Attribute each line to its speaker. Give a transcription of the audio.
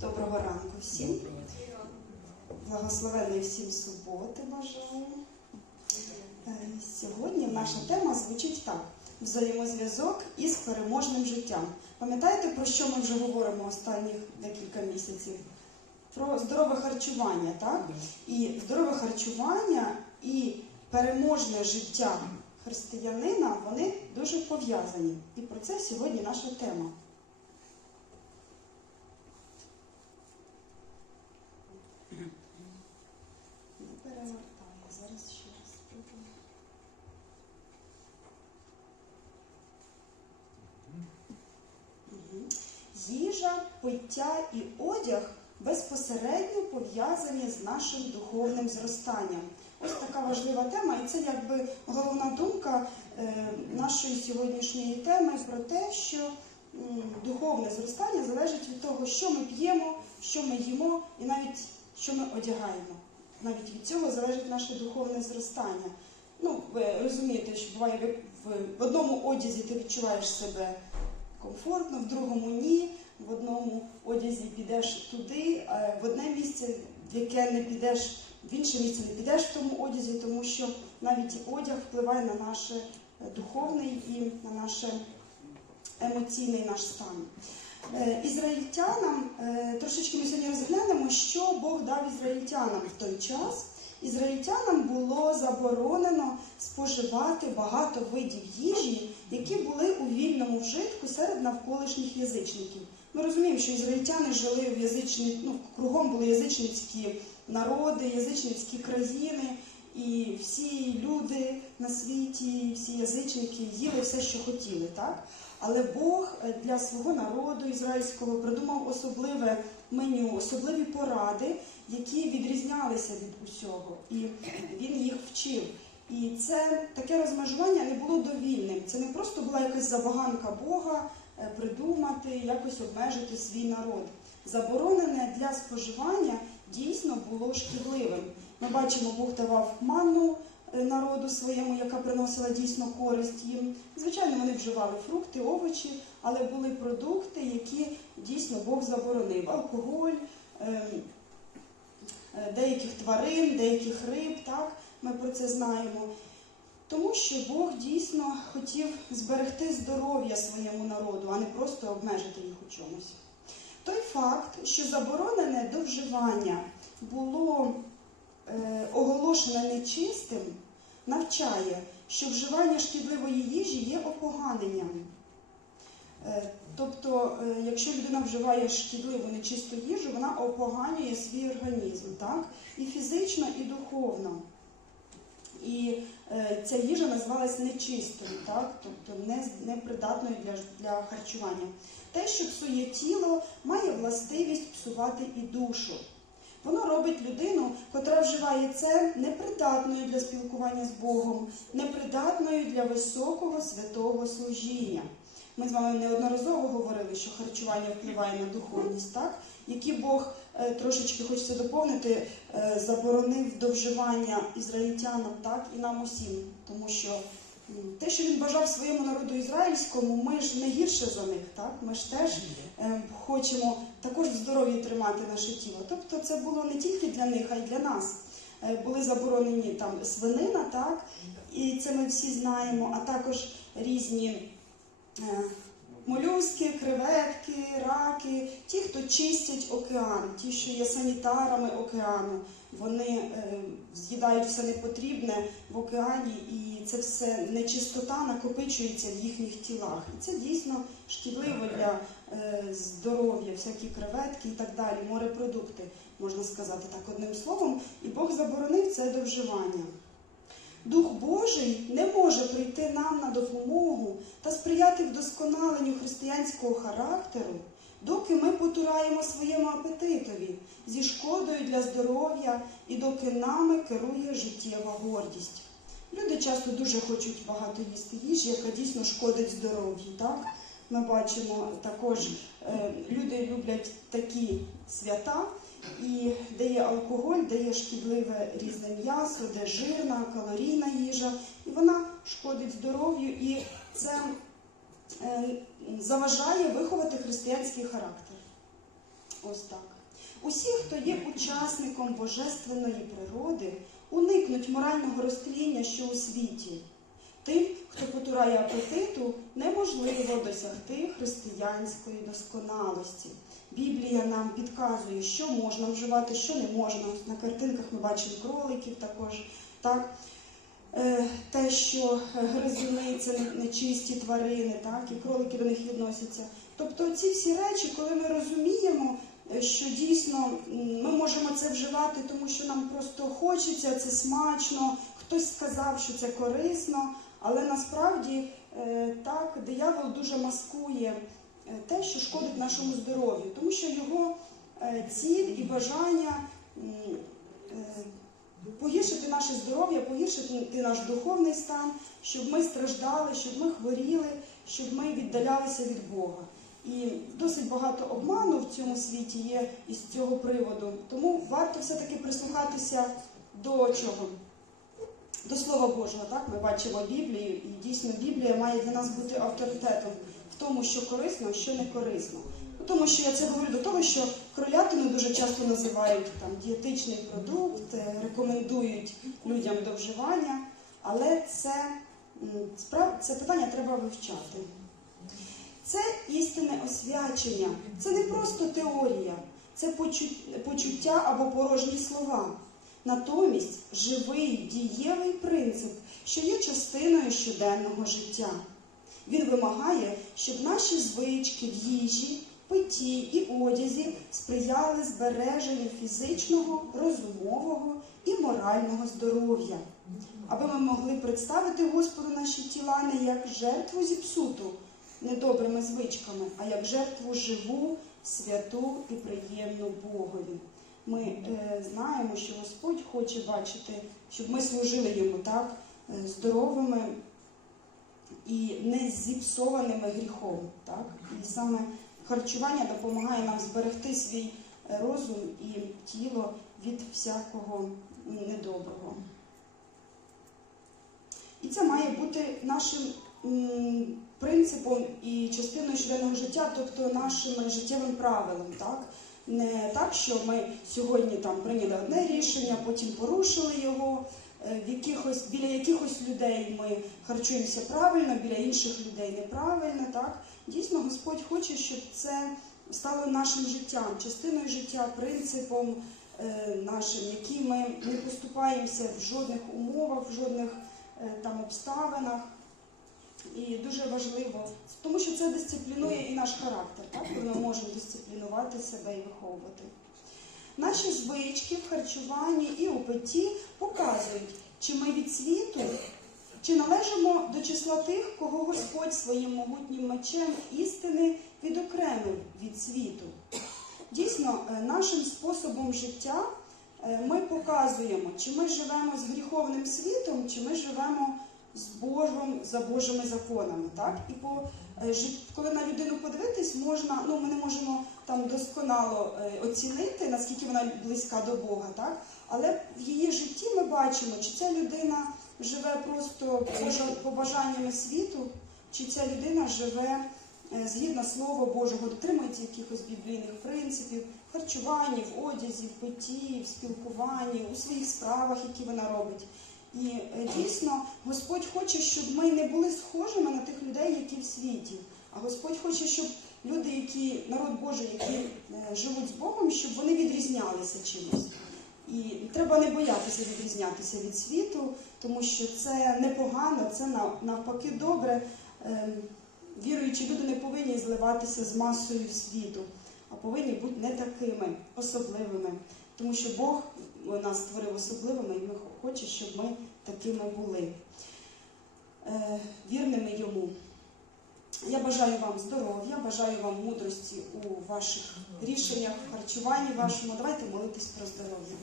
Speaker 1: Доброго ранку всім. Благословенної всім суботи бажаю. Е, Сьогодні наша тема звучить так: взаємозв'язок із переможним життям. Пам'ятаєте, про що ми вже говоримо останніх декілька місяців? Про здорове харчування, так? І здорове харчування і переможне життя християнина вони дуже пов'язані. І про це сьогодні наша тема. Їжа, пиття і одяг безпосередньо пов'язані з нашим духовним зростанням. Ось така важлива тема, і це якби головна думка е, нашої сьогоднішньої теми про те, що духовне зростання залежить від того, що ми п'ємо, що ми їмо, і навіть що ми одягаємо. Навіть від цього залежить наше духовне зростання. Ну, ви розумієте, що буває в, в одному одязі ти відчуваєш себе комфортно, в другому ні. В одному одязі підеш туди, а в одне місце, в яке не підеш, в інше місце не підеш в тому одязі, тому що навіть одяг впливає на наше е, духовний і на наше емоційний наш стан. Е, Ізраїльтянам е, трошечки ми сьогодні розглянемо, що Бог дав ізраїльтянам в той час. Ізраїльтянам було заборонено споживати багато видів їжі, які були у вільному вжитку серед навколишніх язичників. Ми розуміємо, що ізраїльтяни жили в язичні, ну, кругом були язичницькі народи, язичницькі країни, і всі люди на світі, всі язичники їли все, що хотіли, так? Але Бог е, для свого народу ізраїльського придумав особливе меню, особливі поради, які відрізнялися від усього, і він їх вчив. І це таке розмежування не було довільним. Це не просто була якась забаганка Бога придумати, якось обмежити свій народ. Заборонене для споживання дійсно було шкідливим. Ми бачимо, Бог давав манну е, народу своєму, яка приносила дійсно користь їм. Звичайно, вони вживали фрукти, овочі, але були продукти, які дійсно Бог заборонив: алкоголь. ем, е, Деяких тварин, деяких риб, так ми про це знаємо. Тому що Бог дійсно хотів зберегти здоров'я своєму народу, а не просто обмежити їх у чомусь. Той факт, що заборонене до вживання було е, оголошене нечистим, навчає, що вживання шкідливої їжі є опоганенням. Е, Тобто, е, якщо людина вживає шкідливу нечисту їжу, вона опоганює свій організм, так? І фізично, і духовно. І е, ця їжа називалась нечистою, так? тобто не, непридатною для, для харчування. Те, що псує тіло, має властивість псувати і душу. Воно робить людину, котра вживає це, непридатною для спілкування з Богом, непридатною для високого святого служіння. Ми з вами неодноразово говорили, що харчування впливає на духовність, так? Які Бог трошечки хочеться доповнити, е, заборонив до вживання ізраїльтянам, так і нам усім, тому що те, що він бажав своєму народу ізраїльському, ми ж не гірше за них, так? Ми ж теж е, хочемо також в здоров'ї тримати наше тіло. Тобто це було не тільки для них, а й для нас. Е, Були заборонені там свинина, так? І це ми всі знаємо, а також різні е, молюски, креветки, раки, ті, хто чистять океан, ті, що є санітарами океану, вони е, з'їдають все непотрібне в океані, і це все нечистота накопичується в їхніх тілах. І це дійсно шкідливо для е, здоров'я, всякі креветки і так далі, морепродукти, можна сказати так одним словом. І Бог заборонив це до вживання. Дух Божий не може прийти нам на допомогу та сприяти вдосконаленню християнського характеру, доки ми потураємо своєму апетитові зі шкодою для здоров'я і доки нами керує життєва гордість. Люди часто дуже хочуть багато їсти їжі, яка дійсно шкодить здоров'ю. Так? Ми бачимо також, е, люди люблять такі свята, і де є алкоголь, де є шкідливе різне м'ясо, де жирна, калорійна їжа, і вона шкодить здоров'ю, і це е, заважає виховати християнський характер. Ось так. Усі, хто є учасником божественної природи, уникнуть морального розтління, що у світі. Тим, хто потурає апетиту, неможливо досягти християнської досконалості. Біблія нам підказує, що можна вживати, що не можна. На картинках ми бачимо кроликів також. Так? Е, Те, що гризуни це нечисті тварини, так? і кролики до них відносяться. Тобто ці всі речі, коли ми розуміємо, е, що дійсно ми можемо це вживати, тому що нам просто хочеться, це смачно, хтось сказав, що це корисно, але насправді е, так, диявол дуже маскує е, те, що шкодить нашому здоров'ю, тому що його е, ціль і бажання погіршити наше здоров'я, погіршити наш духовний стан, щоб ми страждали, щоб ми хворіли, щоб ми віддалялися від Бога. І досить багато обману в цьому світі є із цього приводу. Тому варто все-таки прислухатися до чого? До Слова Божого. Так? Ми бачимо Біблію, і дійсно Біблія має для нас бути авторитетом в тому, що корисно, що не корисно. Ну, Тому що я це говорю до того, що кролятину дуже часто називають там дієтичний продукт, е, рекомендують людям до вживання, але це, це питання треба вивчати. Це істинне освячення, це не просто теорія, це почуття або порожні слова. Натомість живий дієвий принцип, що є частиною щоденного життя. Він вимагає, щоб наші звички в їжі, питті і одязі сприяли збереженню фізичного, розумового і морального здоров'я, аби ми могли представити Господу наші тіла не як жертву зіпсуту недобрими звичками, а як жертву живу, святу і приємну Богові. Ми е, знаємо, що Господь хоче бачити, щоб ми служили йому так е, здоровими і не зіпсованими гріхом. Так? І саме харчування допомагає нам зберегти свій розум і тіло від всякого недоброго. І це має бути нашим принципом і частиною щоденного життя, тобто нашим життєвим правилом. Так? Не так, що ми сьогодні там прийняли одне рішення, потім порушили його. е, В якихось, біля якихось людей ми харчуємося правильно, біля інших людей неправильно. Так? Дійсно, Господь хоче, щоб це стало нашим життям, частиною життя, принципом е, нашим, який ми не поступаємося в жодних умовах, в жодних е, там обставинах. І дуже важливо, тому що це дисциплінує і наш характер, так? ми можемо дисциплінувати себе і виховувати. Наші звички в харчуванні і у питті показують, чи ми від світу, чи належимо до числа тих, кого Господь своїм могутнім мечем істини відокремив від світу. Дійсно, е, нашим способом життя е, ми показуємо, чи ми живемо з гріховним світом, чи ми живемо з Богом за Божими законами. Так? І по, е, коли на людину подивитись, можна, ну ми не можемо там досконало е, оцінити, наскільки вона близька до Бога, так? але в її житті ми бачимо, чи ця людина живе просто побажаннями світу, чи ця людина живе е, згідно Слова Божого, дотримується якихось біблійних принципів, харчуванні, в одязі, в питті, в спілкуванні, у своїх справах, які вона робить. І е, дійсно Господь хоче, щоб ми не були схожими на тих людей, які в світі. А Господь хоче, щоб люди, які народ Божий, які е, живуть з Богом, щоб вони відрізнялися чимось. І треба не боятися відрізнятися від світу, тому що це непогано, це навпаки добре. Ем, Віруючі люди не повинні зливатися з масою світу, а повинні бути не такими особливими, тому що Бог нас створив особливими, і ми хоче, щоб ми такими були е, вірними йому. Я бажаю вам здоров'я, бажаю вам мудрості у ваших рішеннях, харчуванні вашому. Давайте молитись про здоров'я.